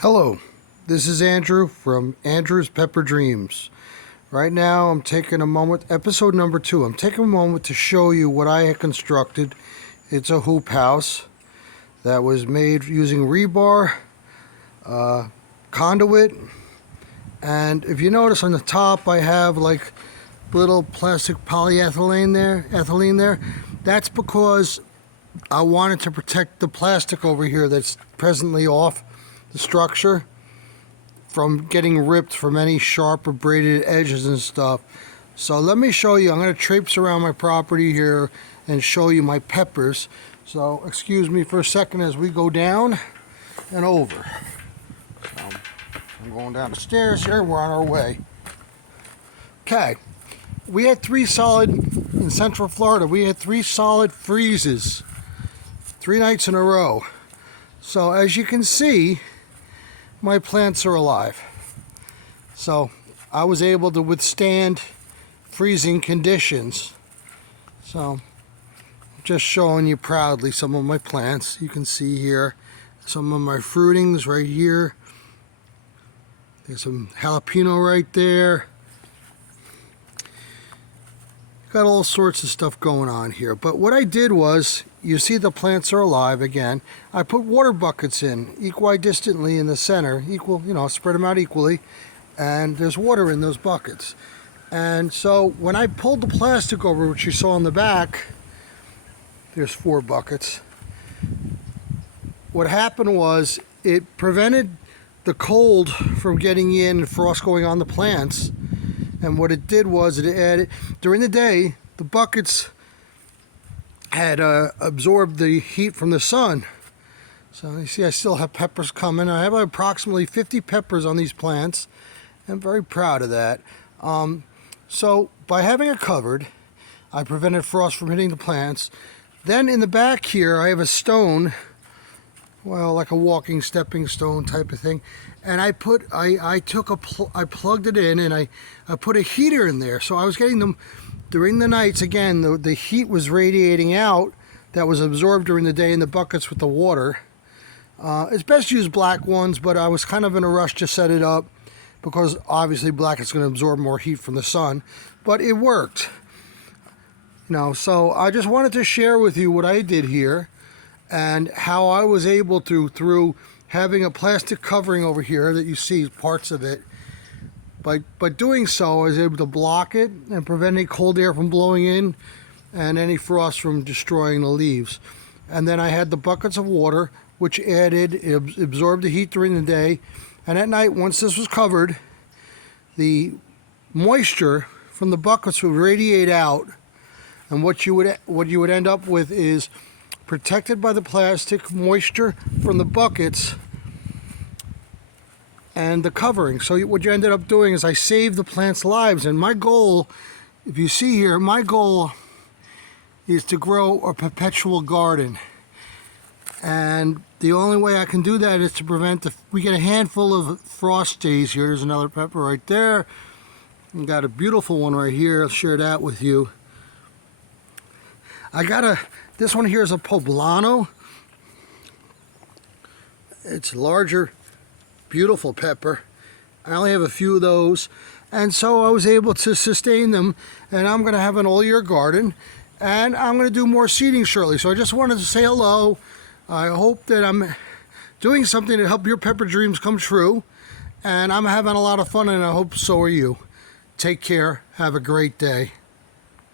Hello, this is Andrew from Andrew's Pepper Dreams. Right now I'm taking a moment, episode number 2, I'm taking a moment to show you what I had constructed. It's a hoop house that was made using rebar, conduit, and if you notice on the top I have like little plastic polyethylene there. That's because I wanted to protect the plastic over here that's presently off the structure from getting ripped from any sharp or braided edges and stuff. So let me show you. I'm going to traipse around my property here and show you my peppers. So excuse me for a second as we go down and over. So I'm going down the stairs here. We're on our way. Okay. We had 3 solid, in Central Florida, we had 3 solid freezes 3 nights in a row. So as you can see, my plants are alive. So I was able to withstand freezing conditions. So just showing you proudly some of my plants. You can see here some of my fruitings right here. There's some jalapeno right there. Got all sorts of stuff going on here. But what I did was, you see the plants are alive again. I put water buckets in equidistantly in the center, spread them out equally, and there's water in those buckets. And so when I pulled the plastic over, which you saw in the back, there's 4 buckets. What happened was it prevented the cold from getting in and frost going on the plants. And what it did was it added, during the day, the buckets had absorbed the heat from the sun. So you see I still have peppers coming. I have approximately 50 peppers on these plants. I'm very proud of that. So by having it covered, I prevented frost from hitting the plants. Then in the back here, I have a stone, well, like a walking stepping stone type of thing, and I plugged it in, and I put a heater in there. So I was getting them during the nights. Again, the heat was radiating out that was absorbed during the day in the buckets with the water. It's best to use black ones, but I was kind of in a rush to set it up because obviously black is going to absorb more heat from the sun, but it worked. So I just wanted to share with you what I did here and how I was able to, through having a plastic covering over here that you see parts of it, by doing so, I was able to block it and prevent any cold air from blowing in and any frost from destroying the leaves. And then I had the buckets of water, which absorbed the heat during the day. And at night, once this was covered, the moisture from the buckets would radiate out. And what you would end up with is protected by the plastic, moisture from the buckets and the covering. So what you ended up doing is I saved the plants' lives. And my goal, if you see here, my goal is to grow a perpetual garden. And the only way I can do that is to prevent we get a handful of frost days here. There's another pepper right there. We got a beautiful one right here. I'll share that with you. This one here is a poblano. It's larger, beautiful pepper. I only have a few of those, and so I was able to sustain them, and I'm going to have an all-year garden, and I'm going to do more seeding shortly. So I just wanted to say hello. I hope that I'm doing something to help your pepper dreams come true, and I'm having a lot of fun, and I hope so are you. Take care. Have a great day.